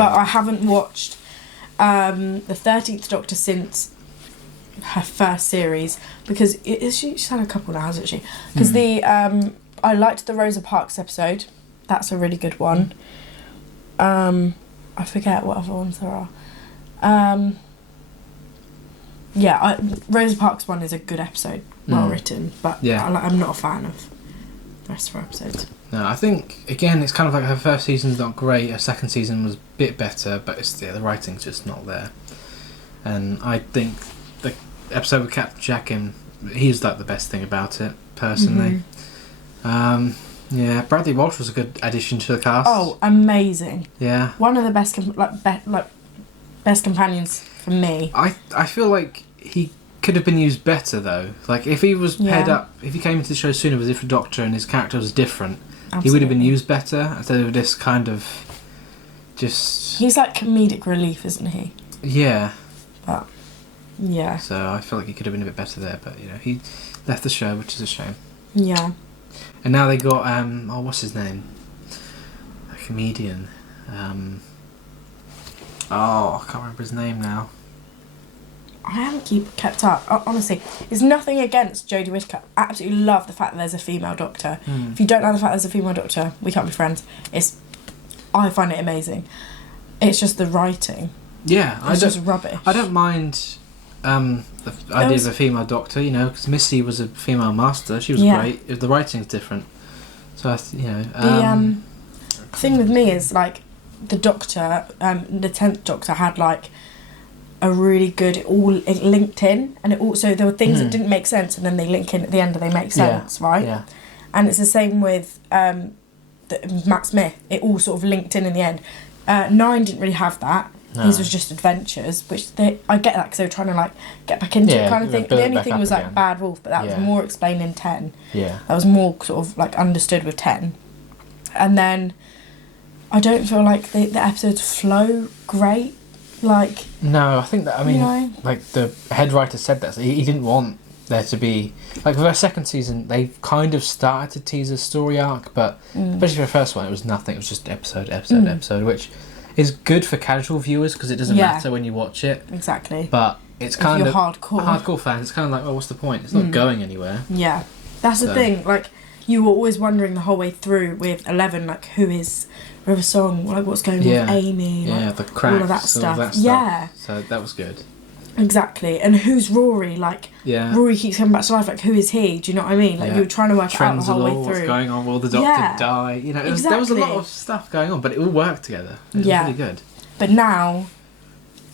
But I haven't watched the 13th Doctor since her first series, because she's had a couple now, hasn't she? Because I liked the Rosa Parks episode. That's a really good one. I forget what other ones there are. Rosa Parks one is a good episode, well written, but I'm not a fan of the rest of her episodes. No, I think, again, it's kind of like her first season's not great, her second season was a bit better, but the writing's just not there. And I think the episode with Captain Jack, he's like the best thing about it, personally. Bradley Walsh was a good addition to the cast. Oh, amazing. Yeah. One of the best best companions for me. I feel like he could have been used better, though. Like, if he was paired up, if he came into the show sooner with a different Doctor and his character was different, he would have been used better instead of this kind of just... He's like comedic relief, isn't he? Yeah. But, yeah. So I feel like he could have been a bit better there, but, he left the show, which is a shame. Yeah. And now they got, what's his name? A comedian. I can't remember his name now. I haven't kept up. Honestly, there's nothing against Jodie Whittaker. I absolutely love the fact that there's a female Doctor. If you don't like the fact there's a female Doctor, we can't be friends. I find it amazing. It's just the writing. Yeah. It's just rubbish. I don't mind the idea of a female Doctor, because Missy was a female Master. She was great. The writing's different. So, the thing with me is, like, the Doctor, the 10th Doctor had, like, a really good, it linked in, and it also, there were things that didn't make sense, and then they link in at the end and they make sense, right? Yeah. And it's the same with Matt Smith. It all sort of linked in the end. 9 didn't really have that. No. His was just adventures, which I get that because they were trying to, like, get back into it kind of thing. The only thing was, like, Bad Wolf, but that was more explained in 10. Yeah. That was more sort of, like, understood with 10. And then I don't feel like the episodes flow great. Like... No, I think that, like, the head writer said that. So he didn't want there to be... Like, for their second season, they kind of started to tease a story arc, but especially for the first one, it was nothing. It was just episode, which is good for casual viewers because it doesn't matter when you watch it. Exactly. But it's kind of... hardcore fans, it's kind of like, well, what's the point? It's not going anywhere. Yeah. That's the thing. Like, you were always wondering the whole way through with 11, like, who is... River Song, like what's going on with Amy, like, the cracks, all of that stuff. So that was good. Exactly. And who's Rory? Like, Rory keeps coming back to life. Like, who is he? Do you know what I mean? Like, you were trying to work it out the whole way through. What's going on? Will the Doctor die? There was a lot of stuff going on, but it all worked together. It was really good. But now,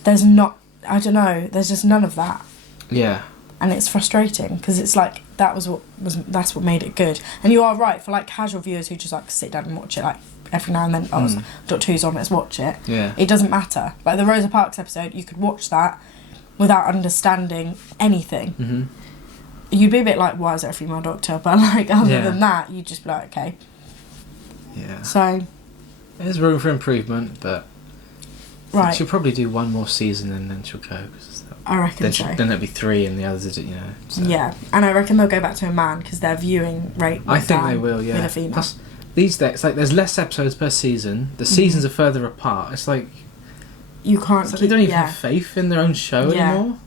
there's not. I don't know. There's just none of that. Yeah. And it's frustrating because it's like that's what made it good. And you are right, for like casual viewers who just like sit down and watch it like every now and then. Doctor Who's on, let's watch it. Yeah. It doesn't matter. Like the Rosa Parks episode, you could watch that without understanding anything. Mm-hmm. You'd be a bit like, why is there a female Doctor? But like other than that, you'd just be like, okay. Yeah. So there's room for improvement, but she'll probably do one more season and then she'll go. I reckon so. Then there'll be 3 and the others, So. Yeah, and I reckon they'll go back to a man because their viewing rate I think they will, with a female. Plus, these days, like, there's less episodes per season. The seasons are further apart. It's like... You can't they don't even have faith in their own show anymore.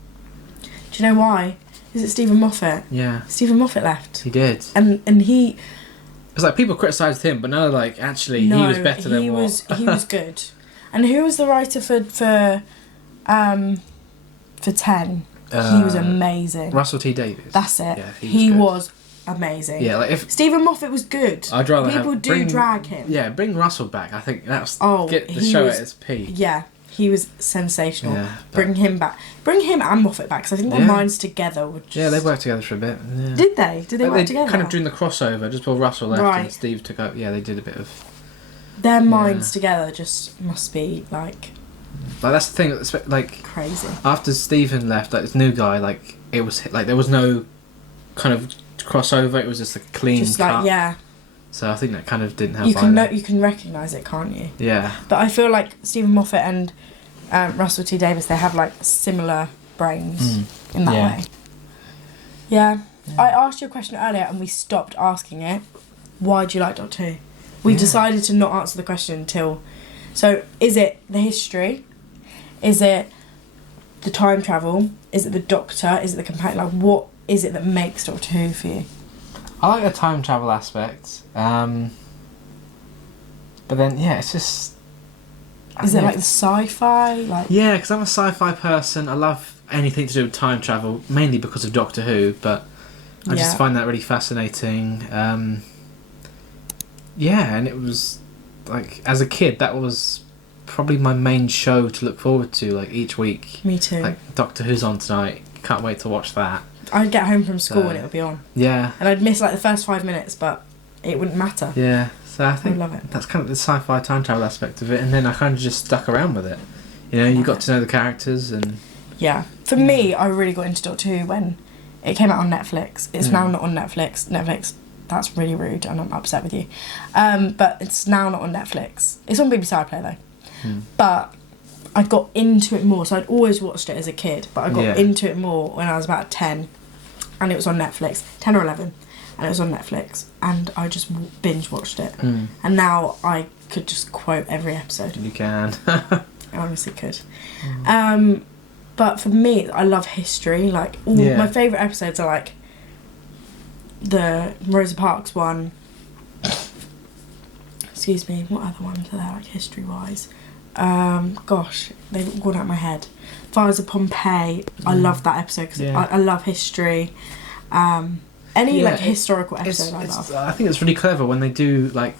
Do you know why? Is it Stephen Moffat? Yeah. Stephen Moffat left. He did. And he... It's like people criticised him, but now like, actually, he was better than what... he was good. And who was the writer for 10? He was amazing. Russell T Davies. That's it. Yeah, he was amazing. Yeah, like if Stephen Moffat was good. I'd rather people drag him. Yeah, bring Russell back. I think that's get the show at its peak. Yeah, he was sensational. Yeah, bring him back. Bring him and Moffat back because I think their minds together would just... Yeah, they worked together for a bit. Yeah. Did they? Did they work together? Kind of during the crossover, just before Russell left and Steve took up. Yeah, they did a bit of... Their minds together just must be like... Like that's the thing, like crazy. After Stephen left, like this new guy, like it was like there was no kind of crossover. It was just a clean cut. Like, So I think that kind of didn't help. You can recognise it, can't you? Yeah. But I feel like Stephen Moffat and Russell T Davies, they have like similar brains in that way. Yeah. I asked you a question earlier and we stopped asking it. Why do you like Doctor Who? We decided to not answer the question until So is it the history? Is it the time travel? Is it the Doctor? Is it the companion? Like, what is it that makes Doctor Who for you? I like the time travel aspect. But then, yeah, it's just... Is it like the sci-fi? Like, yeah, because I'm a sci-fi person. I love anything to do with time travel, mainly because of Doctor Who, but I just find that really fascinating. Yeah, and it was, like, as a kid, that was probably my main show to look forward to, like, each week. Me too. Like, Doctor Who's on tonight. Can't wait to watch that. I'd get home from school and it would be on. Yeah. And I'd miss, like, the first 5 minutes, but it wouldn't matter. Yeah. So I think love it. That's kind of the sci-fi time travel aspect of it, and then I kind of just stuck around with it. You know, you got to know the characters and... Yeah. For me, I really got into Doctor Who when it came out on Netflix. It's now not on Netflix. Netflix, that's really rude and I'm upset with you. But it's now not on Netflix. It's on BBC iPlayer though. But I got into it more. So I'd always watched it as a kid, but I got into it more when I was about 10. And it was on Netflix. 10 or 11. And it was on Netflix. And I just binge watched it. And now I could just quote every episode. You can. I honestly could. But for me, I love history. Like, my favourite episodes are like the Rosa Parks one. Excuse me, what other ones are there, like, history-wise? Gosh, they've gone out of my head. Fires of Pompeii. I love that episode because I love history. Any like historical episode I love. I think it's really clever when they do like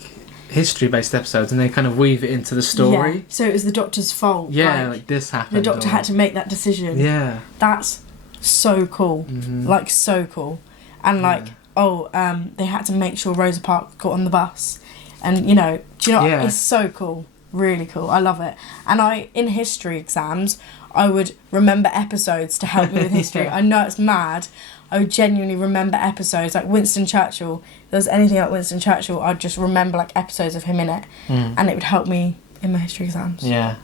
history-based episodes and they kind of weave it into the story. Yeah. So it was the Doctor's fault. Yeah, like this happened. The Doctor had to make that decision. Yeah. That's so cool. Like, so cool. And like, they had to make sure Rosa Parks got on the bus. And, you know, do you know what? It's so cool. Really cool. I love it. And in history exams, I would remember episodes to help me with history. I know it's mad. I would genuinely remember episodes. Like Winston Churchill, if there was anything like Winston Churchill, I'd just remember like episodes of him in it. And it would help me in my history exams. Yeah.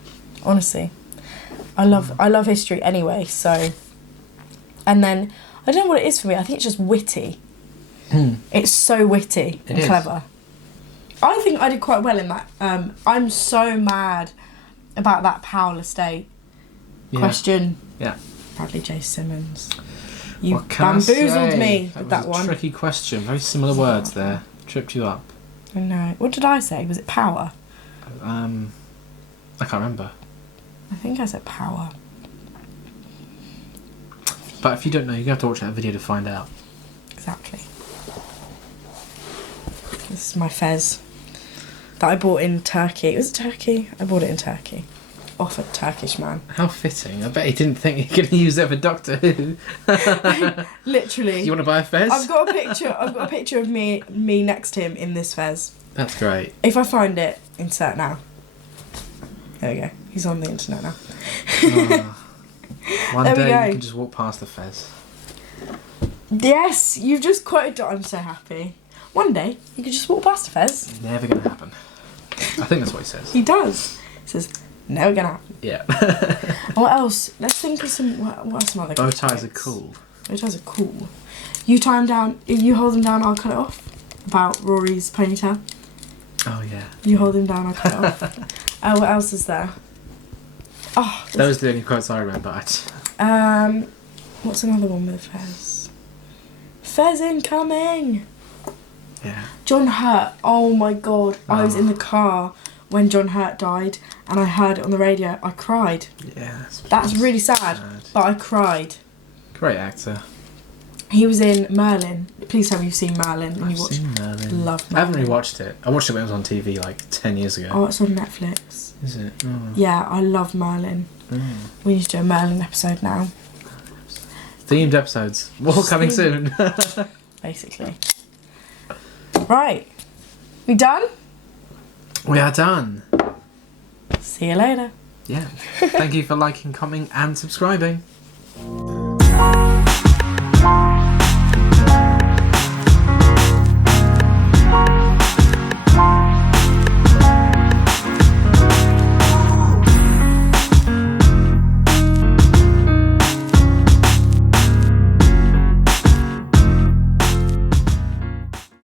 Honestly. I love history anyway, so... And then, I don't know what it is for me. I think it's just witty. It's so witty and clever. I think I did quite well in that. I'm so mad about that Powell estate question. Yeah. Bradley J. Simmons. You bamboozled me with that one. Tricky question. Very similar words there. Tripped you up. I know. What did I say? Was it power? I can't remember. I think I said power. But if you don't know, you have to watch that video to find out. Exactly. This is my fez that I bought in Turkey. Was it Turkey? I bought it in Turkey. Off a Turkish man. How fitting. I bet he didn't think he could use it for Doctor Who. Literally. You want to buy a fez? I've got a picture of me next to him in this fez. That's great. If I find it, insert now. There we go. He's on the internet now. One day you can just walk past the fez. Yes, you've just quoted it. I'm so happy. One day you could just walk past the fez. Never gonna happen. I think that's what he says. He does. He says, never gonna happen. Yeah. What else? Let's think of some. What are some other? Bow ties are cool. Bow ties are cool. You tie them down. If you hold them down, I'll cut it off. About Rory's ponytail. Oh yeah. You hold him down, I'll cut it off. What else is there? Oh, those are the only quotes I remember. What's another one with Fez? Fez incoming. Yeah. John Hurt. Oh my god! I was in the car when John Hurt died, and I heard it on the radio. I cried. Yeah. That's really sad, but I cried. Great actor. He was in Merlin. Please tell me you've seen Merlin. I've seen Merlin. Love Merlin. I haven't really watched it. I watched it when it was on TV like 10 years ago. Oh, it's on Netflix. Is it? Oh. Yeah, I love Merlin. We need to do a Merlin episode now. Themed episodes. More coming soon. Basically. Right. We done? We are done. See you later. Yeah. Thank you for liking, commenting and subscribing.